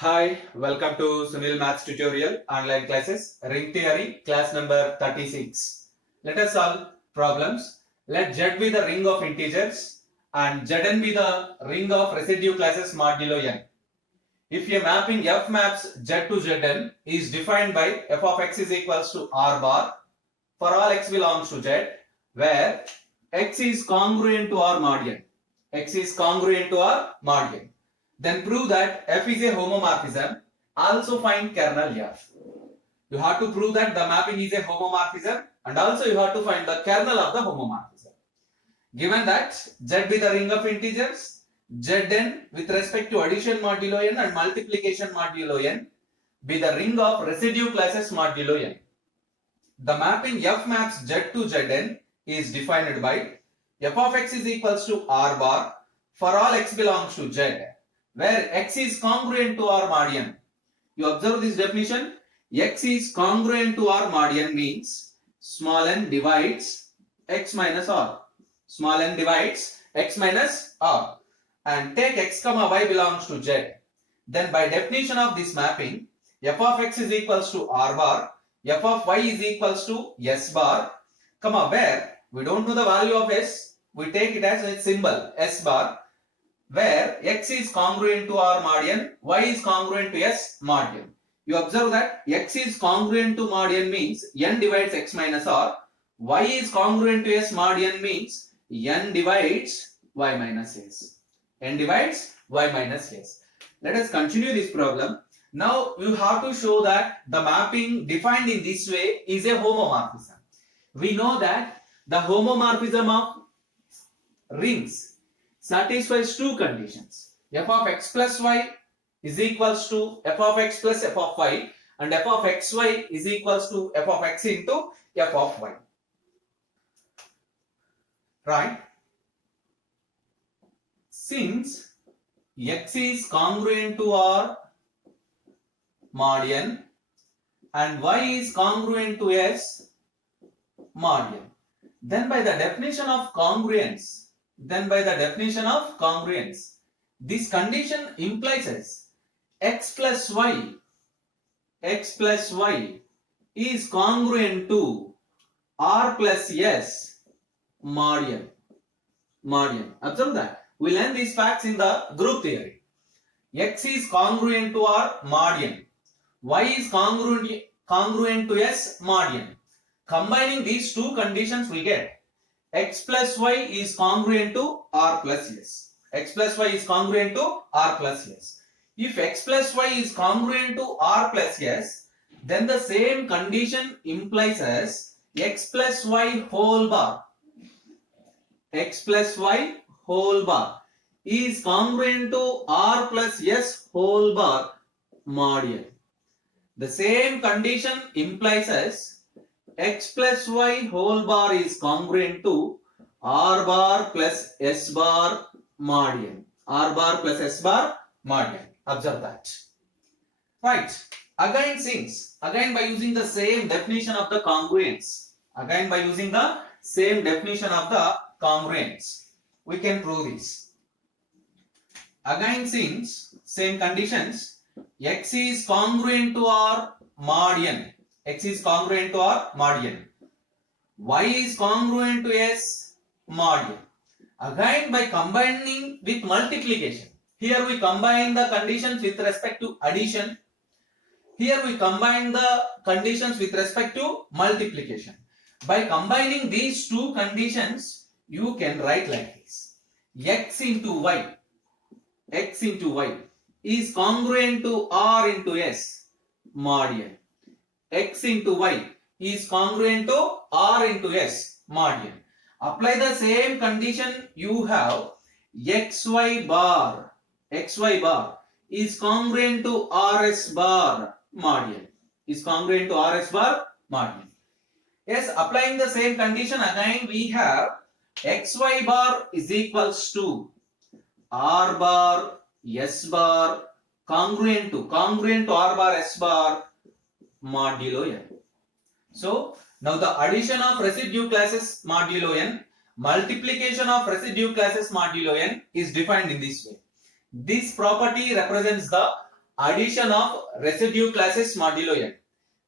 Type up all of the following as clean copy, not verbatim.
Hi, welcome to Sunil Maths tutorial online classes, ring theory, class number 36. Let us solve problems. Let Z be the ring of integers and Zn be the ring of residue classes modulo n. If a mapping F maps Z to Zn is defined by f of x is equals to r bar for all x belongs to Z, where x is congruent to r mod n. X is congruent to r mod n. Then prove that F is a homomorphism. Also find kernel F. You have to prove that the mapping is a homomorphism and also you have to find the kernel of the homomorphism. Given that Z be the ring of integers, Zn with respect to addition modulo n and multiplication modulo n be the ring of residue classes modulo n. The mapping F maps Z to Zn is defined by f of x is equals to r bar for all x belongs to Z, where x is congruent to r mod n. You observe this definition. X is congruent to r mod n means small n divides x minus r. Small n divides x minus r. And take x comma y belongs to Z. Then by definition of this mapping, f of x is equals to r bar, f of y is equals to s bar, comma where we don't know the value of s, we take it as a symbol s bar, where x is congruent to r mod n, y is congruent to s mod n. You observe that x is congruent to mod n means n divides x minus r, y is congruent to s mod n means n divides y minus s. n divides y minus s. Let us continue this problem. Now you have to show that the mapping defined in this way is a homomorphism. We know that the homomorphism of rings satisfies two conditions. F of x plus y is equals to f of x plus f of y, and f of xy is equals to f of x into f of y. Right? Since x is congruent to r mod n and y is congruent to s mod n, then by the definition of congruence, this condition implies as x plus y is congruent to r plus s mod n. Observe that. We learn these facts in the group theory. X is congruent to r mod n. Y is congruent to s mod n. Combining these two conditions, we get x plus y is congruent to r plus s. X plus y is congruent to r plus s. If x plus y is congruent to r plus s, then the same condition implies as x plus y whole bar. X plus y whole bar is congruent to r plus s whole bar mod n. The same condition implies as x plus y whole bar is congruent to r bar plus s bar mod n. R bar plus s bar mod n. Observe that. Right. Again by using the same definition of the congruence. We can prove this. Again, since same conditions, x is congruent to r mod n. X is congruent to r mod n. Y is congruent to s mod n. Again by combining with multiplication. Here we combine the conditions with respect to addition. Here we combine the conditions with respect to multiplication. By combining these two conditions, you can write like this. X into y is congruent to r into s mod n. X into y is congruent to r into s mod n. Apply the same condition you have. xy bar is congruent to rs bar mod n. Yes, applying the same condition again, we have xy bar is equals to r bar s bar congruent to r bar s bar modulo n. So now the addition of residue classes modulo n, multiplication of residue classes modulo n is defined in this way. This property represents the addition of residue classes modulo n.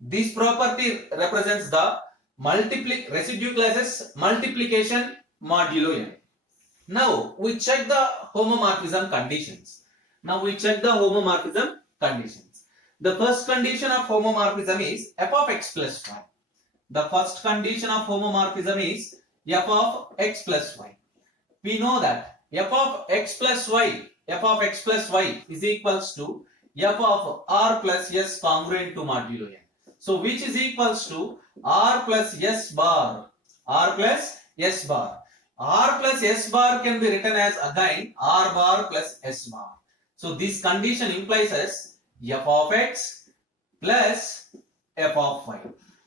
This property represents the residue classes multiplication modulo n. Now we check the homomorphism conditions. The first condition of homomorphism is f of x plus y. The first condition of homomorphism is f of x plus y. We know that f of x plus y is equals to f of r plus s congruent to modulo n. So which is equals to r plus s bar. R plus s bar can be written as again r bar plus s bar. So this condition implies as f of x plus f of y,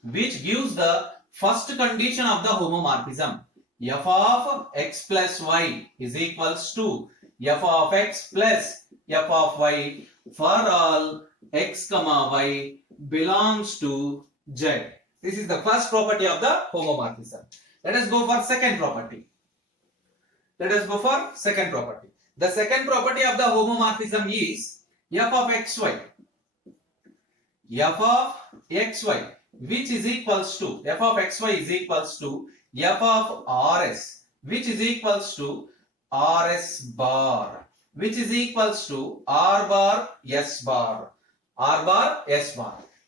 which gives the first condition of the homomorphism. F of x plus y is equals to f of x plus f of y for all x comma y belongs to z. This is the first property of the homomorphism. Let us go for second property. The second property of the homomorphism is f of xy. F of xy, which is equals to f of xy is equals to f of rs, which is equals to rs bar, which is equals to r bar s bar.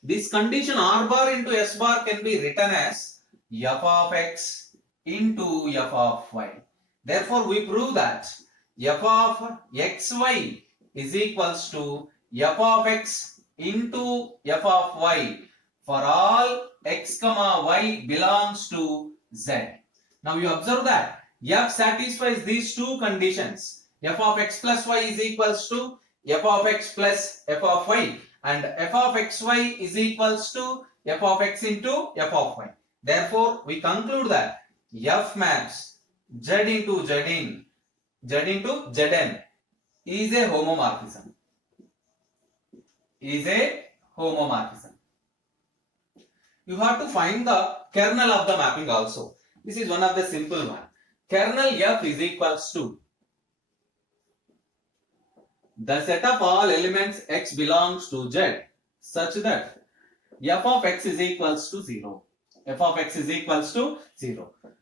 This condition r bar into s bar can be written as f of x into f of y. Therefore, we prove that f of xy is equals to f of x into f of y for all x comma y belongs to z. Now you observe that f satisfies these two conditions. F of x plus y is equals to f of x plus f of y, and f of xy is equals to f of x into f of y. Therefore, we conclude that f maps z into zn is a homomorphism. You have to find the kernel of the mapping also. This is one of the simple one. Kernel f is equals to the set of all elements x belongs to z such that f of x is equals to 0.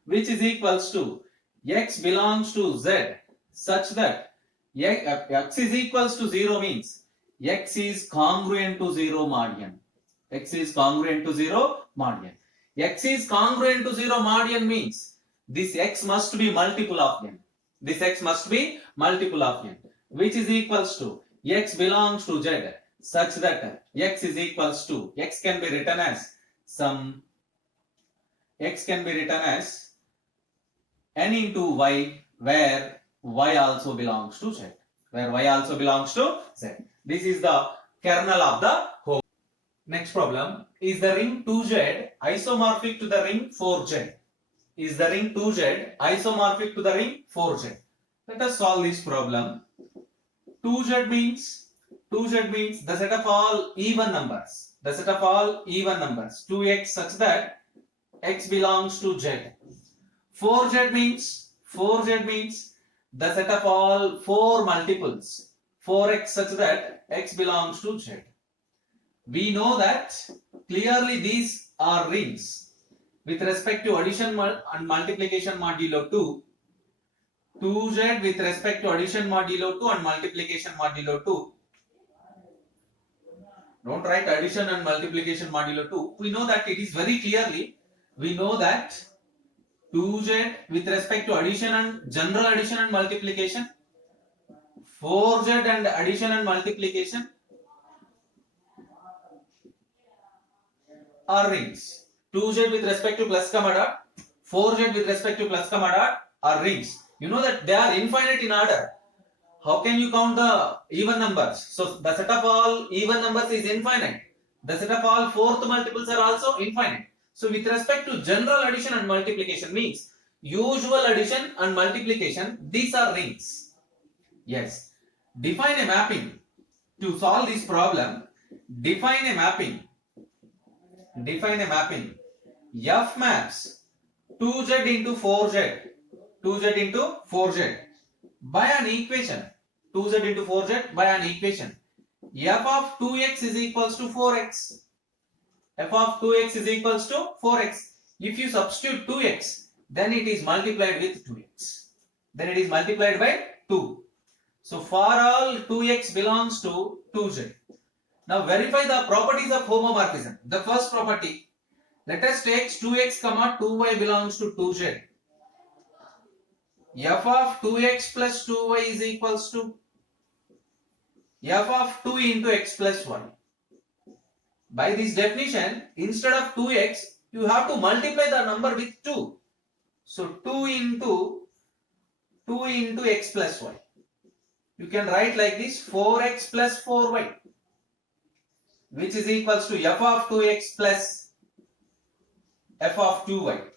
Which is equals to x belongs to z such that x is equals to 0 means x is congruent to 0 mod n. X is congruent to 0 mod n. X is congruent to 0 mod n means this x must be multiple of n. Which is equals to x belongs to z such that x is equals to x can be written as n into y where y also belongs to z. This is the kernel of the home. Next problem, is the ring 2z isomorphic to the ring 4z? Let us solve this problem. 2z means the set of all even numbers. 2x such that x belongs to z. 4z means the set of all 4 multiples. 4x such that x belongs to z. We know that clearly these are rings with respect to addition and multiplication modulo 2. 2z with respect to addition modulo 2 and multiplication modulo 2. Don't write addition and multiplication modulo 2. We know that it is very clearly. We know that 2z with respect to addition and general addition and multiplication. 4z and addition and multiplication are rings. 2z with respect to plus comma dot, 4z with respect to plus comma dot are rings. You know that they are infinite in order. How can you count the even numbers? So the set of all even numbers is infinite. The set of all fourth multiples are also infinite. So with respect to general addition and multiplication means usual addition and multiplication, these are rings. Yes. Define a mapping. To solve this problem, define a mapping. F maps 2z into 4z by an equation. f of 2x is equals to 4x. f of 2x is equals to 4x. If you substitute 2x, then it is multiplied with 2x. Then it is multiplied by 2. So for all 2x belongs to 2z. Now verify the properties of homomorphism. The first property, let us take 2x comma 2y belongs to 2z. f of 2x plus 2y is equals to f of 2 into x plus 1. By this definition, instead of 2x, you have to multiply the number with 2. So 2 into x plus y. You can write like this, 4x plus 4y, which is equals to f of 2x plus f of 2y.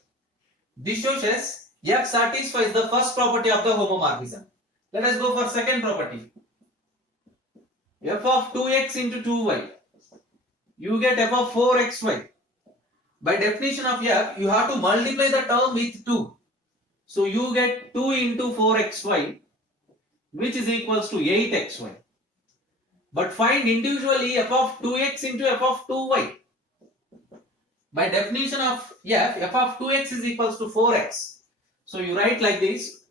This shows us f satisfies the first property of the homomorphism. Let us go for second property. f of 2x into 2y. You get f of 4xy. By definition of f, you have to multiply the term with 2. So you get 2 into 4xy, which is equals to 8xy. But find individually f of 2x into f of 2y. By definition of f of 2x is equals to 4x. So you write like this,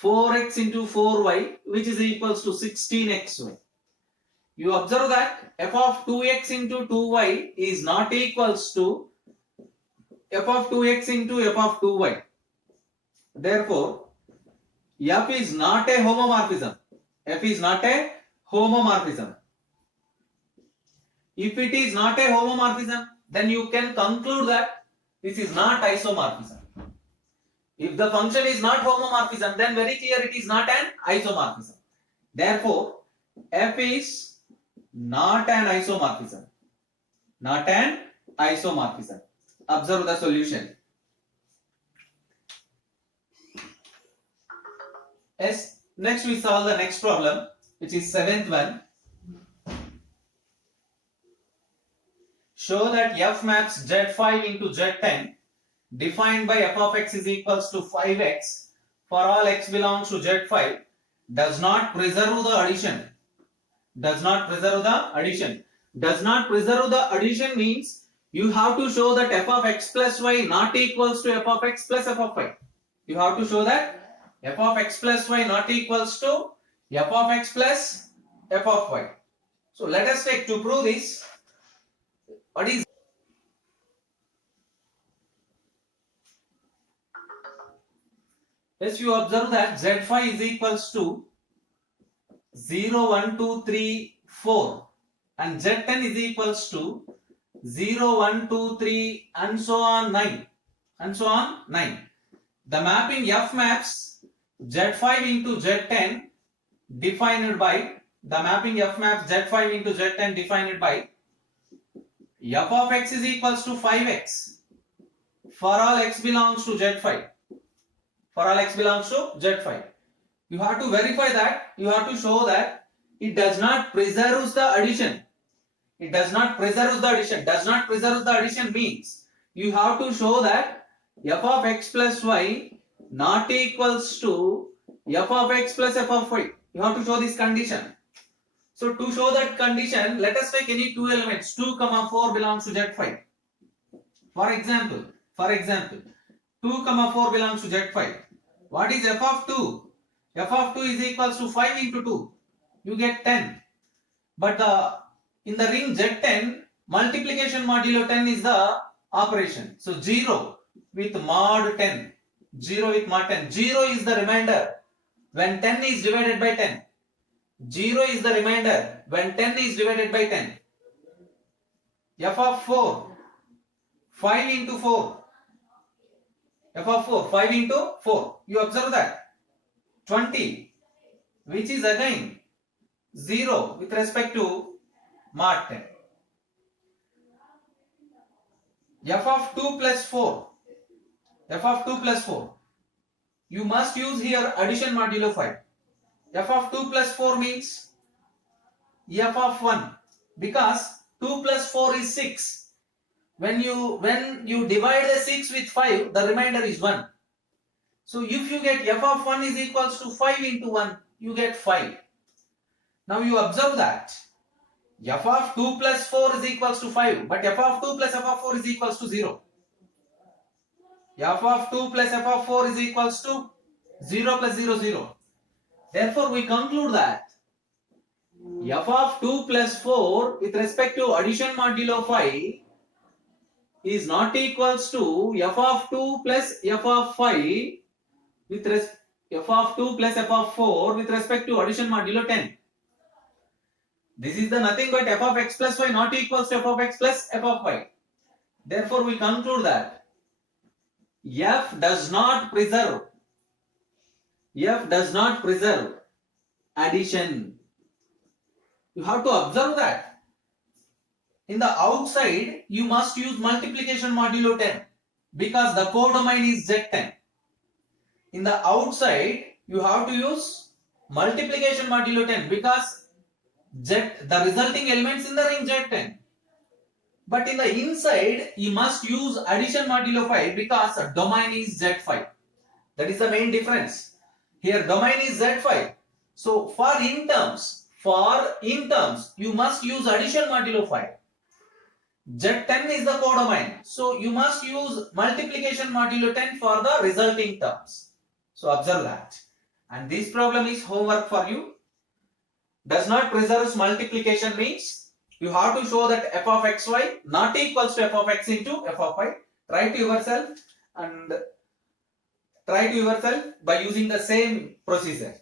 4x into 4y, which is equals to 16xy. You observe that f of 2x into 2y is not equals to f of 2x into f of 2y. Therefore, f is not a homomorphism. F is not a homomorphism. If it is not a homomorphism, then you can conclude that this is not isomorphism. If the function is not homomorphism, then very clear it is not an isomorphism. Therefore, f is not an isomorphism. Not an isomorphism. Observe the solution. Yes. Next we solve the next problem, which is seventh one. Show that f maps z5 into z10 defined by f of x is equals to 5x for all x belongs to z5 does not preserve the addition. Does not preserve the addition. Does not preserve the addition means you have to show that f of x plus y not equals to f of x plus f of y. You have to show that f of x plus y not equals to f of x plus f of y. So let us take to prove this. What is yes, you observe that z5 is equals to 0, 1, 2, 3, 4 and z10 is equals to 0, 1, 2, 3 and so on 9 and so on 9. The mapping f maps z5 into z10 defined by the mapping f maps z5 into z10 defined by f of x is equals to 5x for all x belongs to z5. For all x belongs to z5. You have to verify that, you have to show that it does not preserve the addition. It does not preserve the addition. Does not preserve the addition means you have to show that f of x plus y not equals to f of x plus f of y. You have to show this condition. So to show that condition, let us take any two elements. 2, 4 belongs to z5. For example, 2, 4 belongs to z5. What is f of 2? F of 2 is equals to 5 into 2. You get 10. But in the ring Z10, multiplication modulo 10 is the operation. So 0 with mod 10. 0 with mod 10. 0 is the remainder when 10 is divided by 10. 0 is the remainder when 10 is divided by 10. F of 4. 5 into 4. F of 4. 5 into 4. You observe that. 20, which is again 0 with respect to mod 10. F of 2 plus 4. F of 2 plus 4. You must use here addition modulo 5. F of 2 plus 4 means f of 1 because 2 plus 4 is 6. When you divide the 6 with 5, the remainder is 1. So if you get f of 1 is equals to 5 into 1, you get 5. Now you observe that f of 2 plus 4 is equals to 5, but f of 2 plus f of 4 is equals to 0. F of 2 plus f of 4 is equals to 0 plus 0, 0. Therefore, we conclude that f of 2 plus 4 with respect to addition modulo 5 is not equals to f of 2 plus f of 5 with f of 2 plus f of 4 with respect to addition modulo 10. This is the nothing but f of x plus y not equals to f of x plus f of y. Therefore, we conclude that f does not preserve addition. You have to observe that in the outside you must use multiplication modulo 10 because the codomain is Z10. In the outside you have to use multiplication modulo 10 because the resulting elements in the ring Z10. But in the inside you must use addition modulo 5 because domain is Z5. That is the main difference. Here domain is Z5. So for in terms you must use addition modulo 5. Z10 is the codomain. So you must use multiplication modulo 10 for the resulting terms. So observe that. And this problem is homework for you. Does not preserve multiplication means you have to show that f of xy not equals to f of x into f of y. Try to yourself by using the same procedure.